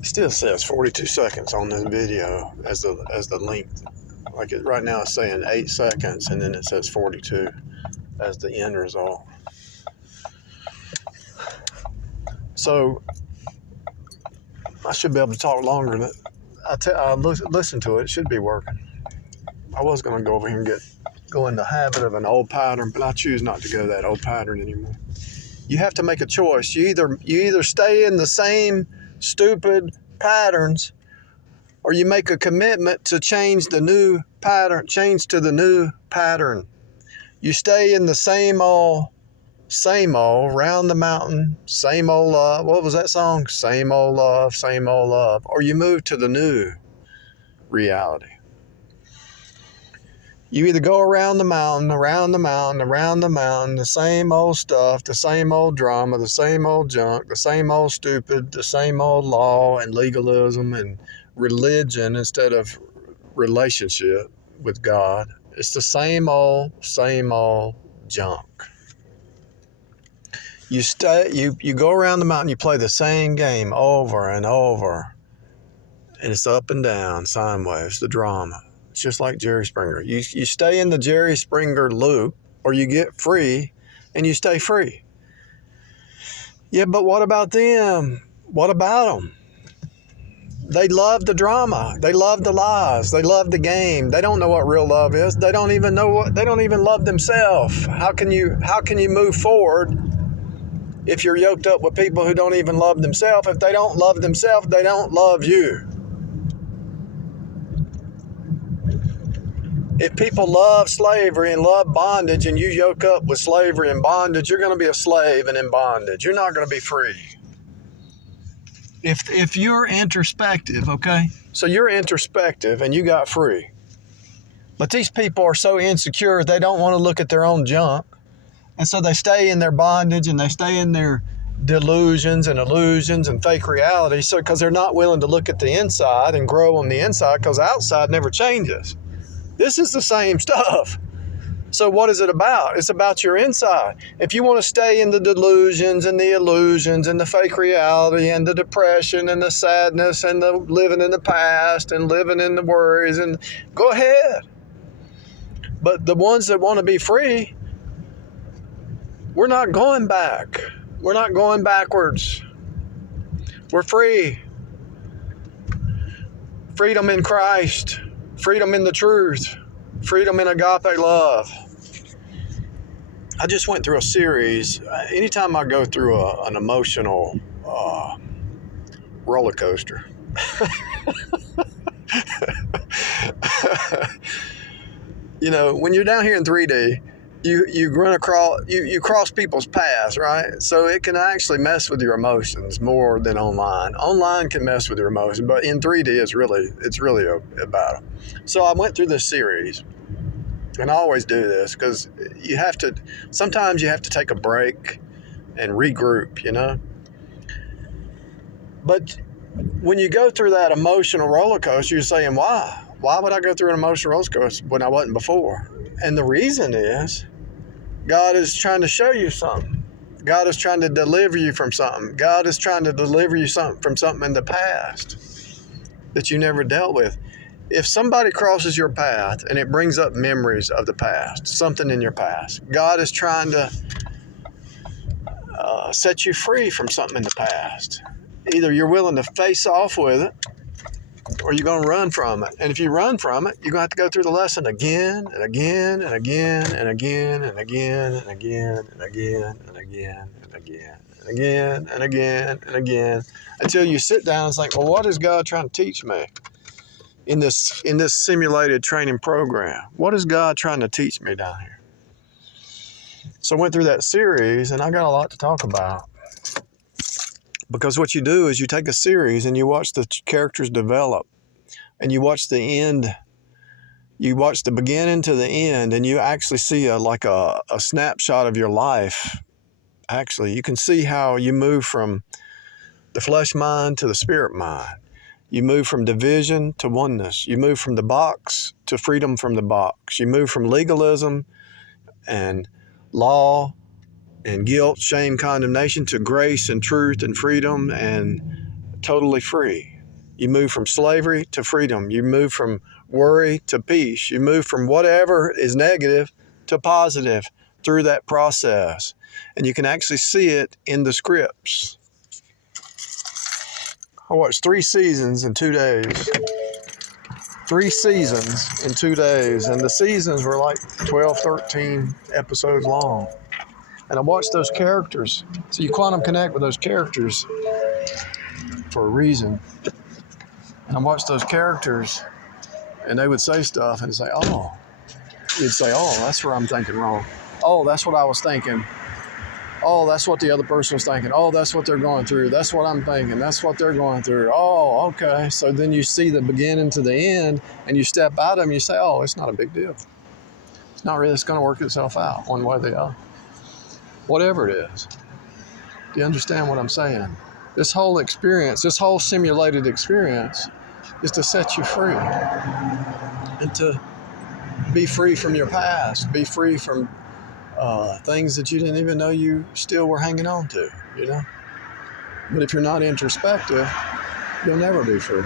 It still says 42 seconds on this video as the length. Like right now it's saying 8 seconds and then it says 42 as the end result. So I should be able to talk longer. Than I listened to it. It should be working. I was going to go over here and go in the habit of an old pattern, but I choose not to go that old pattern anymore. You have to make a choice. You either stay in the same stupid patterns, or you make a commitment to change to the new pattern. You stay in the same old, round the mountain, same old love. What was that song? Same old love, same old love. Or you move to the new reality. You either go around the mountain, the same old stuff, the same old drama, the same old junk, the same old stupid, the same old law and legalism and religion instead of relationship with God. It's the same old junk. You go around the mountain, you play the same game over and over, and it's up and down, sine waves, the drama. It's just like Jerry Springer. You stay in the Jerry Springer loop, or you get free, and you stay free. Yeah, but what about them? What about them? They love the drama. They love the lies. They love the game. They don't know what real love is. They don't even love themselves. How can you move forward if you're yoked up with people who don't even love themselves? If they don't love themselves, they don't love you. If people love slavery and love bondage and you yoke up with slavery and bondage, you're going to be a slave and in bondage. You're not going to be free. If you're introspective, okay? So you're introspective and you got free. But these people are so insecure, they don't want to look at their own junk. And so they stay in their bondage and they stay in their delusions and illusions and fake reality. So because they're not willing to look at the inside and grow on the inside, because the outside never changes. This is the same stuff. So what is it about? It's about your inside. If you want to stay in the delusions and the illusions and the fake reality and the depression and the sadness and the living in the past and living in the worries, and go ahead. But the ones that want to be free, we're not going back. We're not going backwards. We're free. Freedom in Christ. Freedom in the truth. Freedom in agape love. I just went through a series. Anytime I go through an emotional roller coaster, when you're down here in 3D, you run across, you cross people's paths, right? So it can actually mess with your emotions more than online. Online can mess with your emotions, but in 3D, it's really a battle. So I went through this series, and I always do this because sometimes you have to take a break and regroup, But when you go through that emotional roller coaster, you're saying, why? Why would I go through an emotional roller coaster when I wasn't before? And the reason is God is trying to show you something. God is trying to deliver you from something. God is trying to deliver you from something in the past that you never dealt with. If somebody crosses your path and it brings up memories of the past, something in your past, God is trying to set you free from something in the past. Either you're willing to face off with it, or you're going to run from it. And if you run from it, you're going to have to go through the lesson again and again and again and again and again and again and again and again and again and again and again and again until you sit down and think, well, what is God trying to teach me in this simulated training program? What is God trying to teach me down here? So I went through that series, and I got a lot to talk about. Because what you do is you take a series and you watch the characters develop, and you watch the end. You watch the beginning to the end, and you actually see a snapshot of your life. Actually, you can see how you move from the flesh mind to the spirit mind. You move from division to oneness. You move from the box to freedom from the box. You move from legalism and law and guilt, shame, condemnation to grace and truth and freedom and totally free. You move from slavery to freedom. You move from worry to peace. You move from whatever is negative to positive through that process. And you can actually see it in the scripts. I watched 3 seasons in 2 days. 3 seasons in 2 days. And the seasons were like 12, 13 episodes long. And I watched those characters. So you quantum connect with those characters for a reason. And I watched those characters, and they would say stuff, and say, oh. You'd say, oh, that's where I'm thinking wrong. Oh, that's what I was thinking. Oh, that's what the other person was thinking. Oh, that's what they're going through. That's what I'm thinking. That's what they're going through. Oh, okay. So then you see the beginning to the end, and you step out of them, and you say, oh, it's not a big deal. It's not really, it's going to work itself out one way or the other. Whatever it is. Do you understand what I'm saying? This whole experience, this whole simulated experience is to set you free and to be free from your past, be free from things that you didn't even know you still were hanging on to, you know? But if you're not introspective, you'll never be free.